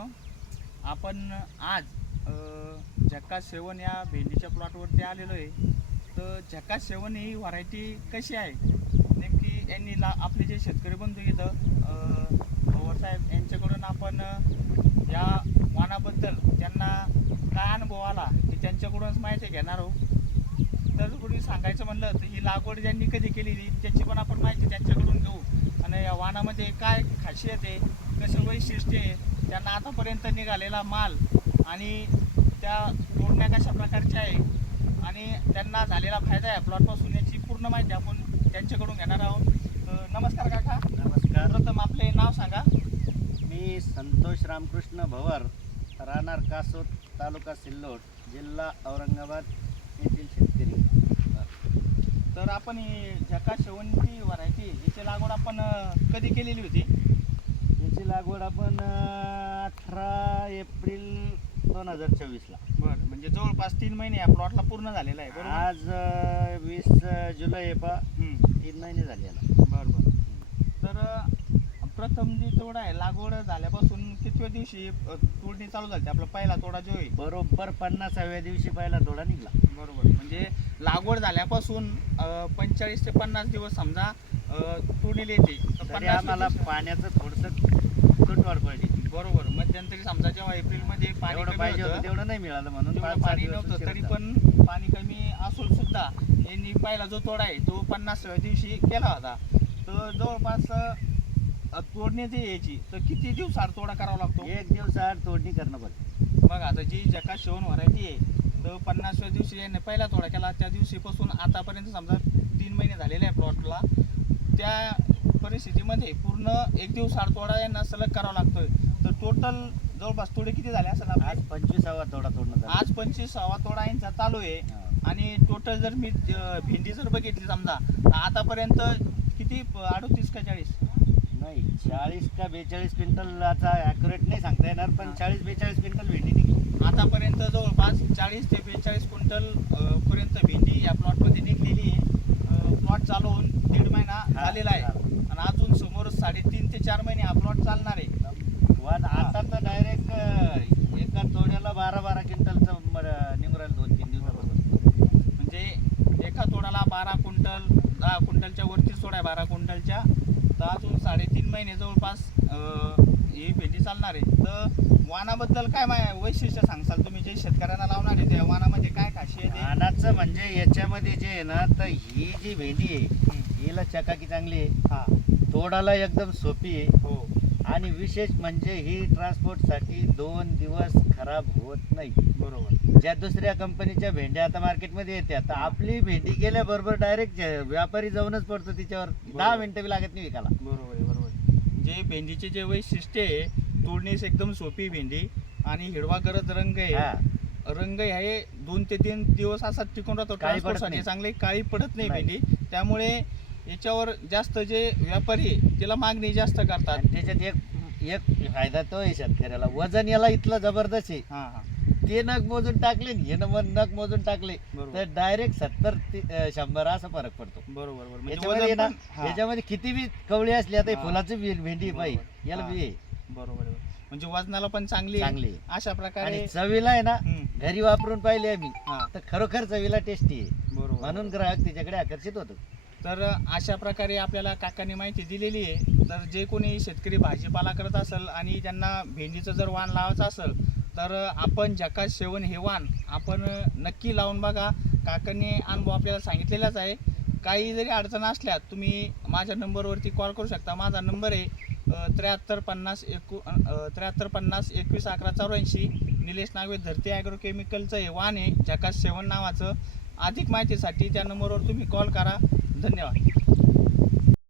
मित्रांनो, आपण आज झकास 7 या भेंडीच्या प्लॉटवरती आलेलो आहे. तर झकास 7 ही व्हरायटी कशी आहे नेमकी यांनी आपले जे शेतकरी बंधू इथं पवारसाहेब यांच्याकडून आपण या वाणाबद्दल त्यांना काय अनुभव आला हे त्यांच्याकडूनच माहिती घेणार आहोत. तर कोणी सांगायचं म्हणलं तर ही लागवड ज्यांनी कधी केलेली त्याची पण आपण माहिती त्यांच्याकडून घेऊ. आणि या वाणामध्ये काय खासियत आहे, कसं वैशिष्ट्य आहे, त्यांना आतापर्यंत निघालेला माल आणि त्या तोडण्या कशा प्रकारच्या आहे आणि त्यांना झालेला फायदा आहे प्लॉटपासून याची पूर्ण माहिती आपण त्यांच्याकडून घेणार आहोत. नमस्कार काका. नमस्कार. प्रथम आपले नाव सांगा. मी संतोष रामकृष्ण भवर, राहणार कासोद, तालुका सिल्लोड, जिल्हा औरंगाबाद येथील शेतकरी. तर आपण ही झकास 7 ही व्हरायटी याची लागवड आपण कधी केलेली होती? याची लागवड आपण 18 एप्रिल 2024 ला. बरं, म्हणजे जवळपास 3 महिने या प्लॉटला पूर्ण झालेला आहे. बरोबर. आज 20 जुलै 3 महिने झाले याला. बरं बरं. तर प्रथम जी तोडा आहे लागवड झाल्यापासून कितव्या दिवशी तोडणी चालू झाली? आपला पहिला तोडा जो आहे बरोबर 50व्या दिवशी पहिला तोडा निघला. बरोबर. म्हणजे लागवड झाल्यापासून 45 ते 50 दिवस समजा तोडणीला येते. तर तरी 50 आम्हाला दिवस- पाण्याचं थोडंसं तुटवाड पडली. बरोबर. मध्यंतरी समजा जेव्हा एप्रिलमध्ये पाणी एवढं कमी पाहिजे होतं, होतं तेवढं नाही मिळालं म्हणून तेवढं 5-6 पाणी दिवस नव्हतं, उशिरा तरी झाला. पण पाणी कमी असून सुद्धा यांनी पहिला जो तोडा आहे तो 50व्या दिवशी केला होता. तर जवळपास तोडणी जी यायची तर किती दिवसात तोडा करावा लागतो? 1 दिवसाआड तोडणी करणं पडते. बघा, आता जी झकास 7 व्हरायटी आहे तर 50व्या दिवशी यांनी पहिला तोडा केला. त्या दिवशीपासून आतापर्यंत समजा 3 महिने झालेले आहे प्लॉटला. त्या परिस्थितीमध्ये पूर्ण 1 दिवसाआड तोडा यांना सलग करावा लागतोय. तर टोटल जवळपास तोडे किती झाले असेल आपले? आज 25वा तोडा तोडणं झाला. आज 25वा तोडा यांचा चालू आहे. हा. आणि टोटल जर मी भेंडी जर बघितली समजा तर आतापर्यंत किती 38 का 40? नाही, 40 का 42 क्विंटलचा ॲक्युरेट नाही सांगता येणार, पण 40-42 क्विंटल भेंडी निघली. आतापर्यंत जवळपास 40 ते 42 क्विंटल पर्यंत भेंडी या प्लॉटमध्ये निघलेली आहे. प्लॉट चालू होऊन 1.5 महिना झालेला आहे आणि अजून समोर 3.5 ते 4 महिने हा प्लॉट चालणार आहे. वाद आता तर डायरेक्ट एका तोड्याला 12-12 क्विंटलचं निघून राहिलं 2-3 दिवसापासून. म्हणजे एका तोडाला 12 क्विंटल, 10 क्विंटलच्या वरती सोडा आहे 12 क्विंटलच्या. तर अजून 3.5 महिने जवळपास ही भेंडी चालणार आहे. तर वाणाबद्दल काय वैशिष्ट्य सांगसाल तुम्ही जे शेतकऱ्यांना लावणार आहे त्या वाणामध्ये काय खासियत आहे? वाणाचं म्हणजे याच्यामध्ये जे आहे ना, तर ही जी भेंडी आहे हिला चकाकी चांगली आहे, हा. तोडाला एकदम सोपी आहे हो. आणि विशेष म्हणजे ही ट्रान्सपोर्टसाठी 2 दिवस खराब होत नाही. बरोबर. ज्या दुसऱ्या कंपनीच्या भेंड्या आता मार्केटमध्ये येतात, तर आपली भेंडी गेल्याबरोबर डायरेक्ट व्यापारी जाऊनच पडतो तिच्यावर. 10 मिनिटं बी लागत नाही विकायला. बरोबर आहे. बरोबर. जे भेंडीचे जे वैशिष्ट्य आहे, तोडणीस एकदम सोपी भेंडी आणि हिरवा गरज रंग आहे. हा. रंग आहे 2 ते 3 दिवस असा टिकून राहतो. काळी पडत ट्रान्सपोर्टसाठी नाही. चांगली काळी पडत नाही नाही. भेंडी. त्यामुळे याच्यावर जास्त जे व्यापारी आहे त्याला मागणी जास्त करतात. आणि त्याच्यात एक फायदा तो आहे शेतकऱ्याला, वजन याला इथलं जबरदस्त आहे. हा हा. ते नग मोजून टाकले आणि हे नग मोजून टाकले बरोबर. तर डायरेक्ट 70 ते 100 असा फरक पडतो. बरोबर. म्हणजे याच्यामध्ये वजन ना, पण- हा. याच्यामध्ये किती बी कवळी असली, आता ही हा. फुलाची भेंडी बरोबर. पाहिजे याला हा. बी आहे बरोबर. म्हणजे वजनाला पण चांगली आहे. चांगली आहे. अशा प्रकारे आणि चवीला आहे ना, हम्म. घरी वापरून पाहिले आम्ही हा. तर खरोखर चवीला टेस्टी आहे, बरोबर. म्हणून ग्राहक तिच्याकडे आकर्षित होतो. तर अशा प्रकारे आपल्याला काकांनी माहिती दिलेली आहे. तर जे कोणी शेतकरी भाजीपाला करत असेल आणि त्यांना भेंडीचं जर वाण लावायचं असेल तर आपण झकास 7 हे वाण आपण नक्की लावून बघा. काकांनी अनुभव आपल्याला सांगितलेलाच आहे. काही जरी अडचण असल्या तुम्ही माझ्या नंबरवरती कॉल करू शकता. माझा नंबर आहे 7350 21 11 84. निलेश नागवे, धरती ॲग्रोकेमिकलचं हे वाण आहे झकास 7 नावाचं. अधिक माहितीसाठी त्या नंबरवर तुम्ही कॉल करा. धन्यवाद.